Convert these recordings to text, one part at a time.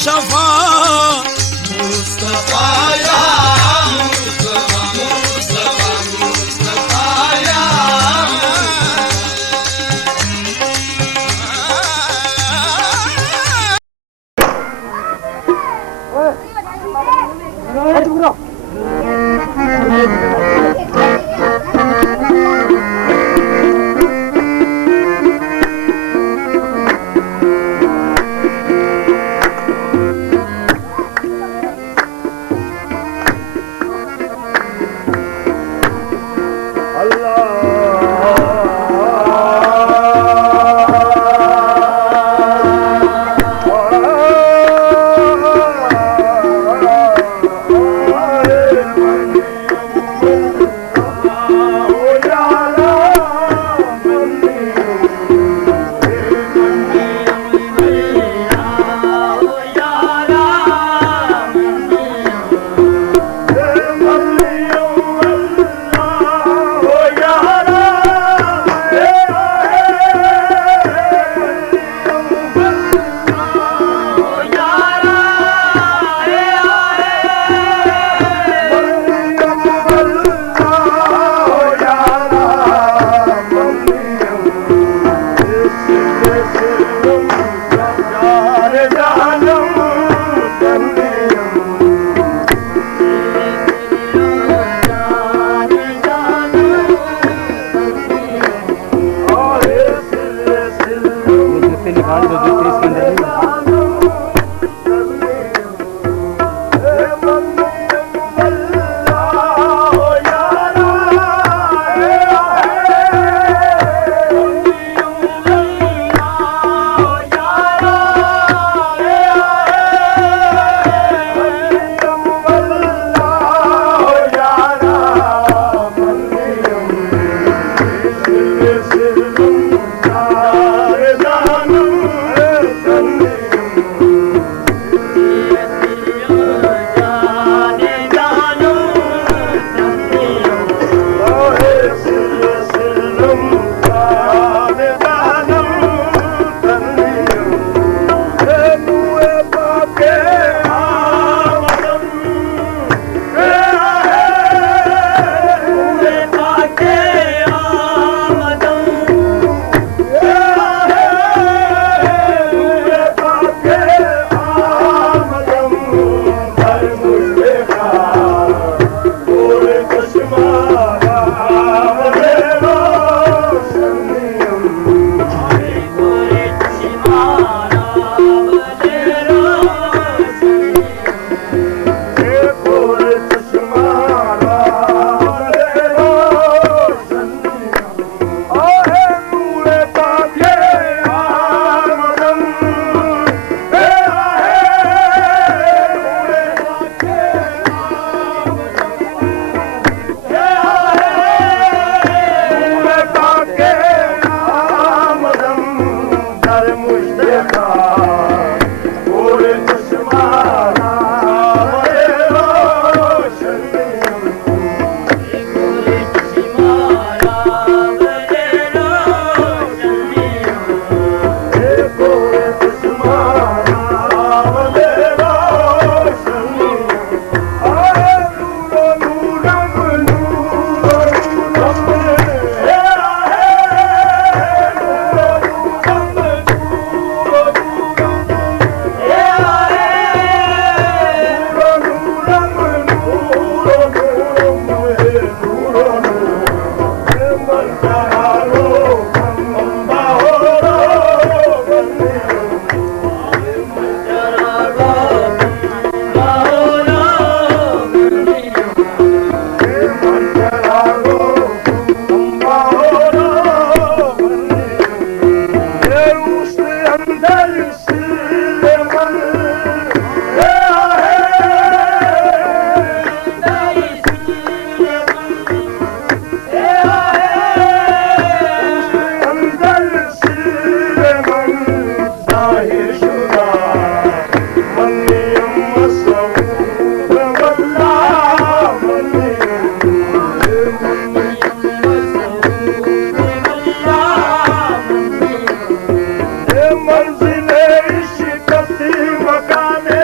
शफा मुस्तफा या मुस्तफा मुस्तफा मुस्तफा या मंजिल इश्क कसी मकाने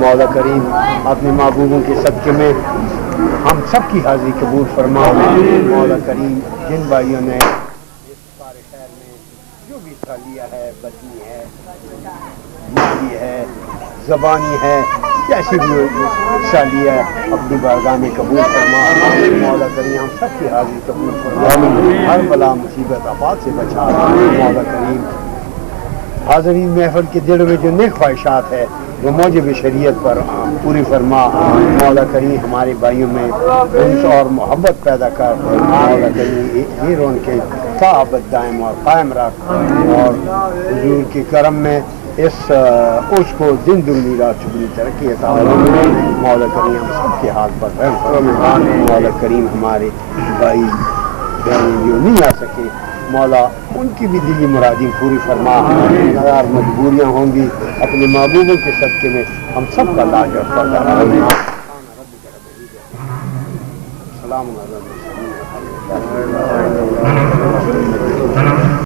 मौला करीम अपने महबूबों के सदक़े में हम सब की हाजिरी कबूल फरमा। मौला करीम जिन भाइयों ने इस सारे शहर में जो भी हिस्सा लिया है, बदनी है, माली है, ज़बानी है, जैसी भी हिस्सा लिया है, अपनी बारगाह में कबूल फरमा। मौला करीम हम सब की हाजिरी कबूल फरमा, हर बला मुसीबत आफत से बचा। मौला करीम हाज़रीन महफिल के दिल में जो नेक ख्वाहिशात है वो मौजब शरीयत पर पूरी फरमा। मौला करीम हमारे भाइयों में उनस और मोहब्बत पैदा कर। मौला करीम ये उनके था अबद दायम और कायम रख और हुजूर के करम में इस उसको दिन दुगनी रात चुगनी तरक्की अता फरमाए। मौला करीम हम सबके हाथ पर रहम फरमाए। मौला करीम हमारे भाई बहन जो नहीं आ सके मौला उनकी भी दिली मुरादी पूरी फरमा। हजार मजबूरियाँ होंगी अपने महबूबों के सदके में हम सबका लाज और सलाम।